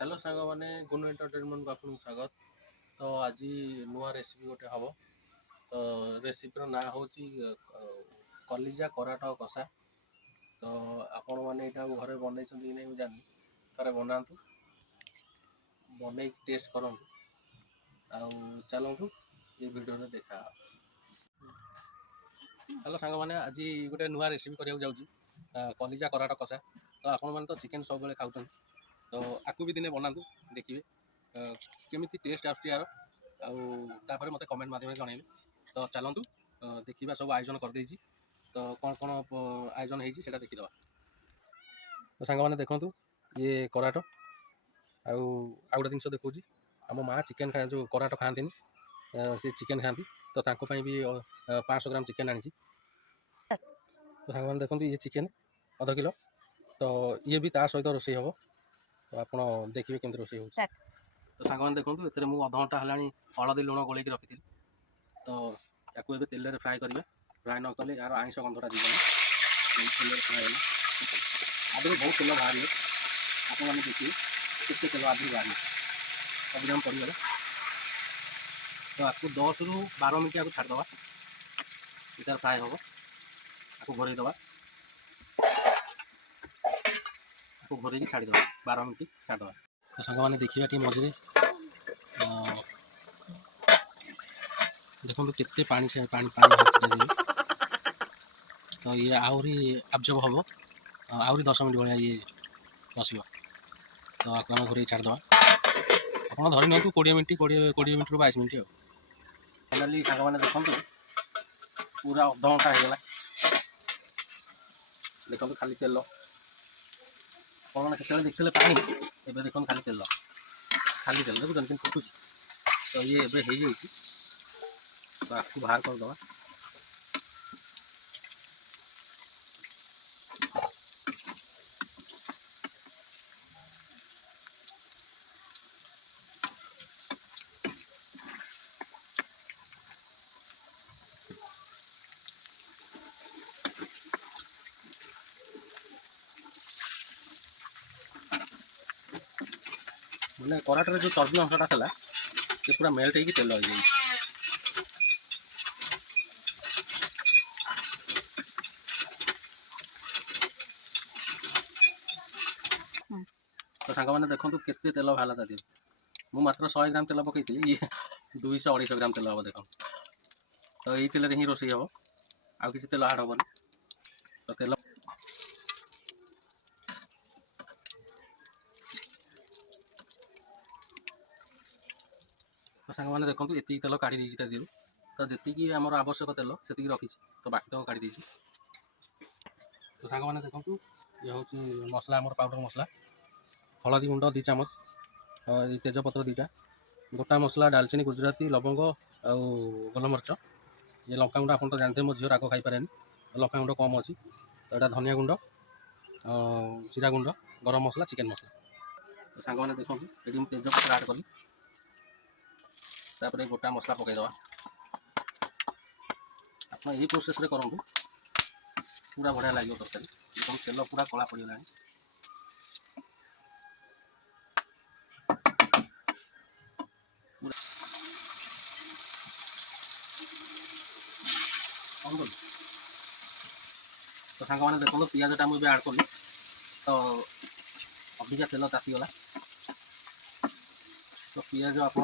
Hello सांग मैंने गुनु entertainment को आपको स्वागत। तो आज नुआ रेसिपी गोटे हम। तो रेसिपीर ना हूँ कलिजा कराट कषा। तो आपण मैंने यहाँ घरे बनई कि नहीं मुझे जानी थे बनातु बन टेस्ट करूँ चलतु ये वीडियो में देखा। हेलो सांग मैंने आज गोटे नुआ रेसिपी करने जाऊँ कलिजा कराट कषा। तो आपण मैंने तो चिकेन सब खाऊँ तो आपको भी दिने बनातु देखिए केमी टेस्ट आस यार आपर मत कमेंट माध्यम जनइबे। तो चलतु देखा सब आयोजन करदे तो कौन कौन आयोजन होता देखीद। तो सांग मैंने देखु ये कराट आउ गोटे जिन देखा आम माँ चिकेन खा जो कराट खाती सी चिकेन खाती तो तांको भी 500 ग्राम चिकेन आनी। तो सांग मैंने देखो ये चिकेन आधा किलो तो ये भी ता सहित रोषे हम। तो आप देखिए केमती रोषे हो। तो सांग मैंने देखो ये मुझे अध घंटा है हलदी लुण गोल रखी। तो या तेल फ्राए करेंगे फ्राए न कले यार आइंस गंधटा जीवन तेल फ्राए है आदि बहुत तेल बाहर आपने देखिए कितने तेल आदि बाहर सब जम पड़गला। तो आपको 10 ରୁ 12 मिनट आपको छाड़दे इधर फ्राए हम आपको घोरईदे आपको घोर छाड़दे 12 मिनट छाड़दे। तो सांग मैंने देखिए कि मझे देखो केते पानी से पानी पानी तो ये आहरी आब्जर्व हम आहरी 10 मिनट भाया ये बस। तो आपको घोर छाड़दे आप धरी नि 20 मिनट 20 मिनट रू 22 मिनट फाइनाली सांग मैंने देखो पूरा अध घंटा होगा देखो खाली तेल कौन के देखते पानी एवं देखो खाली तेल देखुन कि फुटुच। तो ये एवं हो तो आपको बाहर करदे। मैंने कराटे जो चर्बी अंशटा था ये पूरा मेल्ट होगी तेल हो जाए। तो सांग मैंने देखो केते तेल बाहर ता मुझे मात्र 100 ग्राम तेल पकई ये 200-250 ग्राम तेल हम देख। तो यही तेल हिं रोषे हम आउ कि तेल आड हेनी। तो तेल तो सांग मैंने देखो ये तेल काढ़ी देती दी तो जी आम आवश्यक तेल से रखी तो बाकी तक काढ़ी देती। तो सांग मैंने देखो ये हूँ मसला आमर पाउडर मसला हलदी गुंड 2 चामच तेजपत्र 2टा गोटा मसला डालचीनी गुजराती लवंग आउ गोलमरीच ये लंका गुंड आप तो जानते मो झील राग खाईपे लंका गुंड कम अच्छी। तो यहाँ धनिया गुंड जीरा गुंड गरम मसला चिकेन मसला। तो सांग मैंने देखो ये तेजपत्र आड कली तापर गोटा मसला पकईदे आप यही प्रोसेस करूँ पूरा बढ़िया लगे तरकारी एकदम तेल पूरा कला पड़गला। तो सांग मैंने देखो पियाजटा मुझे आड कली तो अधिका तेल तातीगला। तो पियाज आप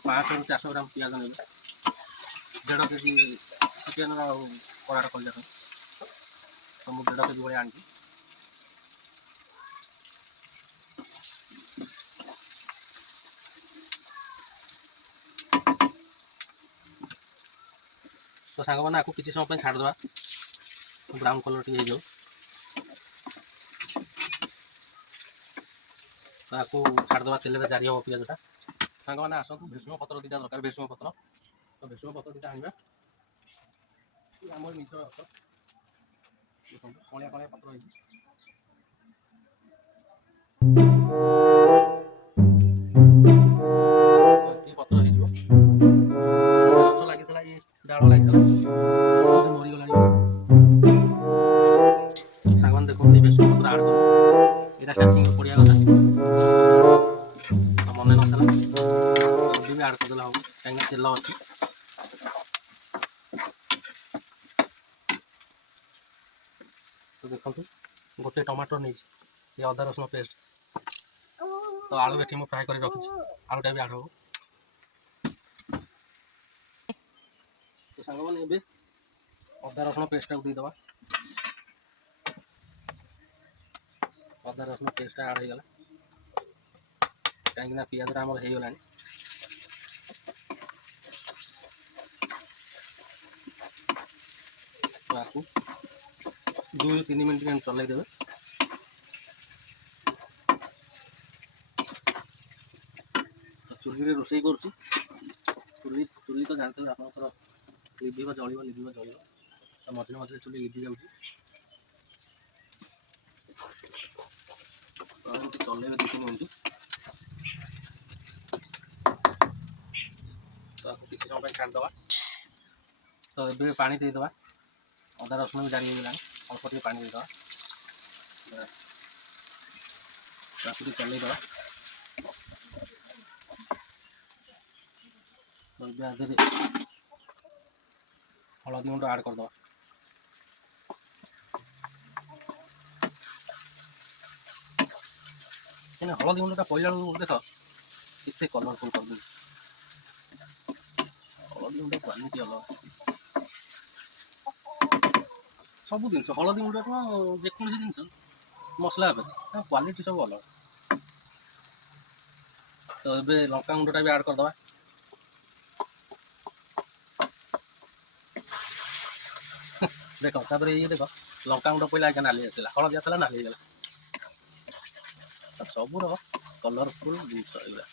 500 ରୁ 400 ग्राम पियाज ने 1.5 केजी चिकेन कराट कलिजा तो मुझे 1.5 केजी भाई आनी। तो सांग मैंने आपको किसी समय छाड़दे ब्राउन कलर टी हो तो आपको छाड़दे तेल जारी हम पियाजटा। सांग मैंने आसतु भीष्म पत्र 2टा दरकार भीष्म पत्र तो भीष्म पत्र 2टा आने आम निज कलिया कलिया पत्र पत्र हो लगी ये डाल लगी मरीगला। सांग देखो भीष्म पत्र आड कर यहाँ स्टार्टिंग पड़ा कथा ମନେ ନଥିଲା ଏବେ ବି ଆଡ଼୍ କରିଦେଲେ ହେବ କାହିଁକିନା ତେଲ ଅଛି। ତ ଦେଖନ୍ତୁ ଗୋଟେ ଟମାଟୋ ନେଇଛି ଏ ଅଦା ରସୁଣ ପେଷ୍ଟ। ତ ଆଳୁ ଏଠି ମୁଁ ଫ୍ରାଏ କରି ରଖିଛି, ଆଳୁଟା ବି ଆଡ଼୍ ହେବ। ତ ସାଙ୍ଗମାନେ ଏବେ ଅଦା ରସୁଣ ପେଷ୍ଟଟାକୁ ଦେଇଦେବା। ଅଦା ରସୁଣ ପେଷ୍ଟଟା ଆଡ଼୍ ହେଇଗଲା କାହିଁକିନା ପିଆଜଟା ଆମର ହେଇଗଲାଣି। ତ ଆକୁ 2 ରୁ 3 ମିନିଟ୍ ଏମିତି ଚଲେଇ ଦେବେ। ଚୁଲିରେ ରୋଷେଇ କରୁଛି, ଚୁଲି ତ ଜାଣିଥିବେ ଆପଣଙ୍କର ଲିଭିବ ଜଳିବ ତ ମଝିରେ ମଝିରେ ଚୁଲି ଲିଭି ଯାଉଛି। ତ ଏମିତି ଚଲେଇବେ 2-3 ମିନିଟ୍। ତ କିଛି ସମୟ ପାଇଁ ଛାଡ଼ିଦେବା। ତ ଏବେ ପାଣି ଦେଇଦେବା, ଅଦା ରସୁଣ ବି ଜାରି ହେଇଗଲାଣି, ଅଳ୍ପ ଟିକେ ପାଣି ଦେଇଦେବା। ତାକୁ ଟିକେ ଚଲେଇଦେବା। ତ ଏବେ ଆଦେହରେ ହଳଦୀ ଗୁଣ୍ଡ ଆଡ଼୍ କରିଦେବା। କାହିଁକିନା ହଳଦୀ ଗୁଣ୍ଡଟା ପଇଲା ବେଳକୁ ଦେଖ କେତେ କଲରଫୁଲ୍ କରିଦେଉଛି। ହଳଦୀ ଗୁଣ୍ଡ କ୍ୱାଲିଟି ଅଲଗା। ସବୁ ଜିନିଷ ହଳଦୀ ଗୁଣ୍ଡ ଯେକୌଣସି ଜିନିଷ ମସଲା ଉପରେ ତା କ୍ୱାଲିଟି ସବୁ ଅଲଗା। ତ ଏବେ ଲଙ୍କା ଗୁଣ୍ଡଟା ବି ଆଡ଼୍ କରିଦେବା। ଦେଖ ତାପରେ ଇଏ ଦେଖ ଲଙ୍କା ଗୁଣ୍ଡ ପଇଲା ଆଜ୍ଞା ନାଲି ଆସିଲା, ହଳଦିଆ ଥିଲା ନାଲି ହେଇଗଲା। ସବୁର କଲରଫୁଲ୍ ଜିନିଷ ଏଗୁଡ଼ା।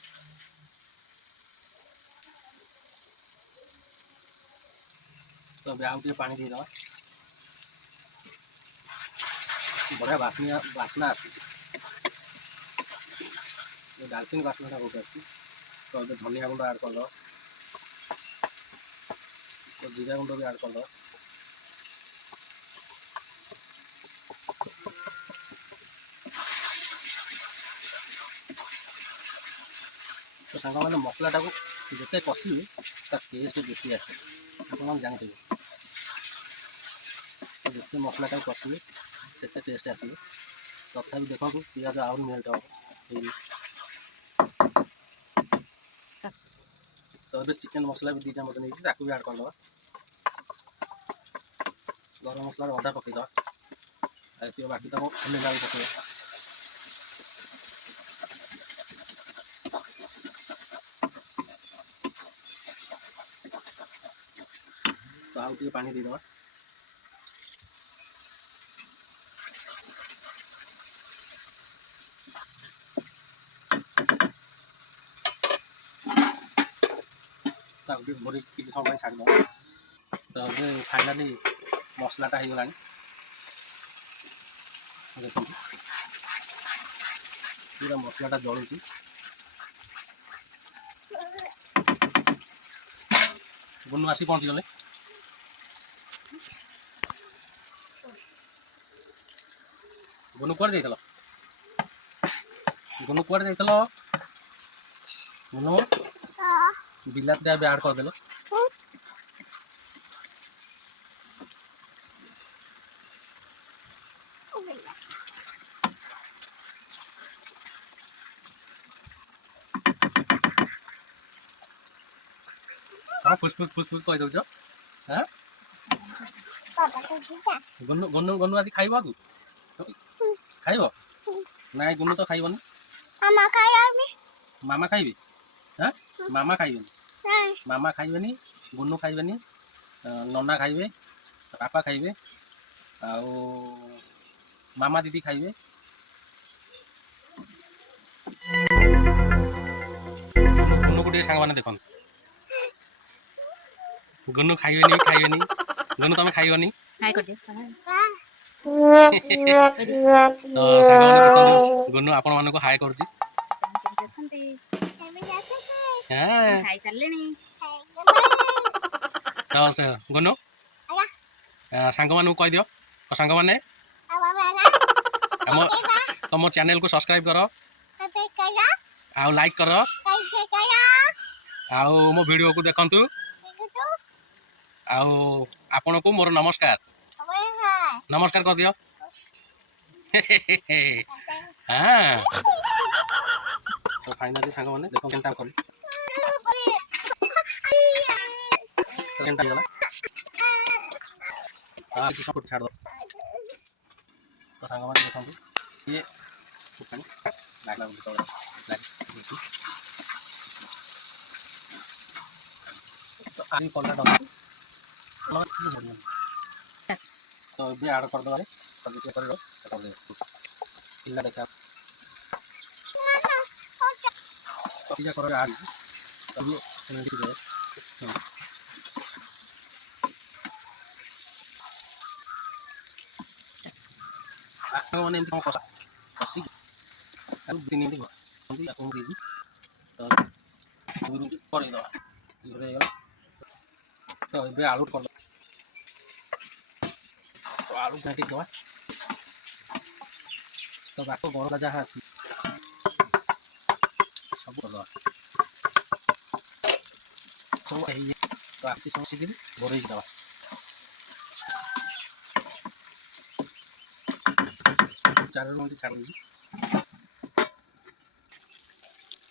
ତ ଏବେ ଆଉ ଟିକେ ପାଣି ଦେଇଦେବା। ବଢ଼ିଆ ବାସ୍ନା ଆସୁଛି। ଡାଲଚିନି ବାସ୍ନାଟା ବହୁତ ଆସୁଛି। ତ ଏବେ ଧନିଆ ଗୁଣ୍ଡ ଆଡ଼୍ କରିଦେବା। ତ ଜିରା ଗୁଣ୍ଡ ବି ଆଡ଼୍ କରିଦେବା। ତ ସାଙ୍ଗମାନେ ମସଲାଟାକୁ ଯେତେ କଷିବେ ତା ଟେଷ୍ଟ ବେଶୀ ଆସେ, ଆପଣମାନେ ଜାଣିଥିବେ। ତ ଯେତେ ମସଲାଟାକୁ କଷିବେ ସେତେ ଟେଷ୍ଟ ଆସିବ। ତଥାପି ଦେଖନ୍ତୁ ପିଆଜ ଆହୁରି ମେଲ୍ଟ ହେବ ହେଇନି। ତ ଏବେ ଚିକେନ୍ ମସଲା ବି 2 ଚାମଚ ନେଇକି ତାକୁ ବି ଆଡ଼୍ କରିଦେବା। ଗରମ ମସଲାର ଅଧା ପକାଇଦେବା, ଆଉ ବାକି ତାକୁ ଓହ୍ଲେଇଲା ବେଳକୁ ପକାଇବା। ତ ଆଉ ଟିକେ ପାଣି ଦେଇଦେବା। ତାକୁ ଟିକେ ଘୋଡ଼େଇକି କିଛି ସମୟ ପାଇଁ ଛାଡ଼ିଦେବା। ତ ଏବେ ଫାଇନାଲି ମସଲାଟା ହେଇଗଲାଣି। ଦେଖନ୍ତୁ ପୁରା ମସଲାଟା ଜଳୁଛି। ଗୁନୁ ଆସି ପହଞ୍ଚିଗଲେ। ଗୁନୁ କୁଆଡ଼େ ଯାଇଥିଲ? ଗୁନୁ କୁଆଡ଼େ ଯାଇଥିଲ? ଗୁନୁ ବିଲାତିଟା ଏବେ ଆଡ଼୍ କରିଦେଲ। ହଁ ଫୁସ୍ କହିଦେଉଛ। ହଁ ଗୁନୁ ଆଜି ଖାଇବ ତୁ? ଖାଇବ? ନାଇଁ ଗୁନୁ ତ ଖାଇବନି। ମାମା ଖାଇବି? ହଁ ମାମା ଖାଇବେନି, ମାମା ଖାଇବେନି, ଗୁନୁ ଖାଇବେନି, ନନା ଖାଇବେ, ବାପା ଖାଇବେ, ଆଉ ମାମା ଦିଦି ଖାଇବେ। ଗୁନୁକୁ ଟିକେ ସାଙ୍ଗମାନେ ଦେଖନ୍ତୁ। ଗୁନୁ ଖାଇବେନି। ଗୁନୁ ତମେ ଖାଇବନି? ତ ସାଙ୍ଗମାନେ ଦେଖନ୍ତୁ ଗୁନୁ ଆପଣମାନଙ୍କୁ ହାଏ କରୁଛି। ତ ଗୁନୁ ସାଙ୍ଗମାନଙ୍କୁ କହିଦିଅ, ସାଙ୍ଗମାନେ ତମ ଚ୍ୟାନେଲକୁ ସବସ୍କ୍ରାଇବ୍ କର ଆଉ ଲାଇକ୍ କର। ଆଉ ମୋ ଭିଡ଼ିଓକୁ ଦେଖନ୍ତୁ। ଆଉ ଆପଣଙ୍କୁ ମୋର ନମସ୍କାର। ନମସ୍କାର କରିଦିଅ। ହଁ ତ ଫାଇନାଲି ସାଙ୍ଗମାନେ ଦେଖ କେନ୍ତା କଲି କେନ୍ତା ହେଇଗଲା। କିଛି ସବୁ ଛାଡ଼ ତ ସାଙ୍ଗମାନେ ଦେଖନ୍ତୁ ଇଏ ଲାଗିଲା ତ ଆଣି କଲା ଡଙ୍ଗା ତ ଏବେ ଆଡ଼ କରିଦେବାରେ ପିଲା ଦେଖା କଟିଜା କରରେ ଆଡ଼ ଇଏ ମାନେ ଏମିତି କ'ଣ କଷା କଷିକି ଆଉ 2 ମିନିଟ୍ ଆପଣଙ୍କୁ ଦେଇଛି ତ 2 ମିନିଟ୍ କରେଇଦେବା ହେଇଗଲା। ତ ଏବେ ଆଳୁ କରିଦେବା ତ ଆଳୁ ଘାଣ୍ଟି ଦେବା ତ ବାକ ବରଗା ଯାହା ଅଛି ସବୁ କରିଦେବା ସବୁ ତ ଆସି ସବୁ ଶିଖିକି ଘୋଡ଼େଇକି ଦେବା 4 ମିନିଟ୍ ଛାଡ଼ି ଦେଇଛି।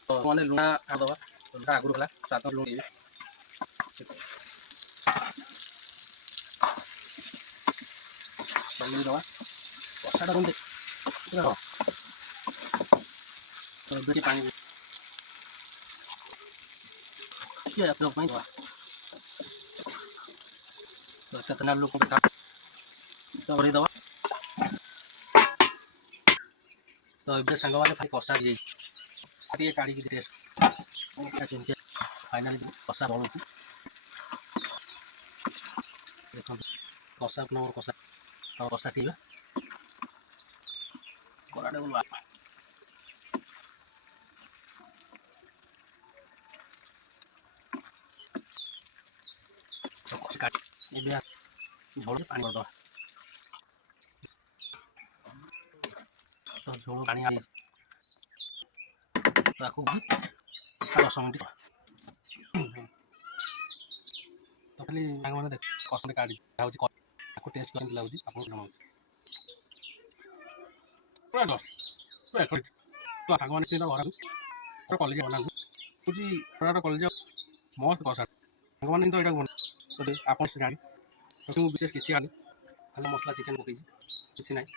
ତ ମାନେ ଲୁଣ ଆଣିଦେବା ଲୁଣ ଆଗରୁ ହେଲା ସ୍ୱାଦ ଲୁଣ ଦେବା କଷାଟା କଣ ତ ଏବେ ପାଣି ପାଇଁ ଦେବା ତ କେତେ ଲୋକ କରିଦେବା ତ ଏବେ ସାଙ୍ଗମାନେ କଷା ହେଇଯାଇଛି ଟିକେ କାଢ଼ିକି ଟେଷ୍ଟ କେମିତି ଫାଇନାଲି କଷା ବଳୁଛି ଦେଖନ୍ତୁ କଷା ନମ୍ବର କଷା ଆଉ କଷା ଥିବା କରାଟେ ବୋଲବା ଏବେ ଝୋଳରେ ପାଣି କରିଦେବା ତ ଝୋଳ ପାଣି ଆଣିଛି ତାକୁ 10 ମିନିଟ୍ ତ ଖାଲି ସାଙ୍ଗମାନେ ଦେଖ କଷାରେ କାଢ଼ିଛି ହେଉଛି ତାକୁ ଟେଷ୍ଟ କେମିତି ଲାଗୁଛି ଆପଣଙ୍କୁ ଜଣାଉଛି ତ ସାଙ୍ଗମାନେ ସେଇଟା ଘରକୁ କଲେଜ ବନାନ୍ତୁ ହେଉଛି ଖରାଟା କଲେଜ ମସ୍ତ କଷା ସାଙ୍ଗମାନେ ତ ଏଇଟା ବନାନ୍ତୁ ଆପଣ ସେ ଜାଣି ତ ମୁଁ ବିଶେଷ କିଛି ଆଣି ଖାଲି ମସଲା ଚିକେନ୍ ପକେଇଛି କିଛି ନାହିଁ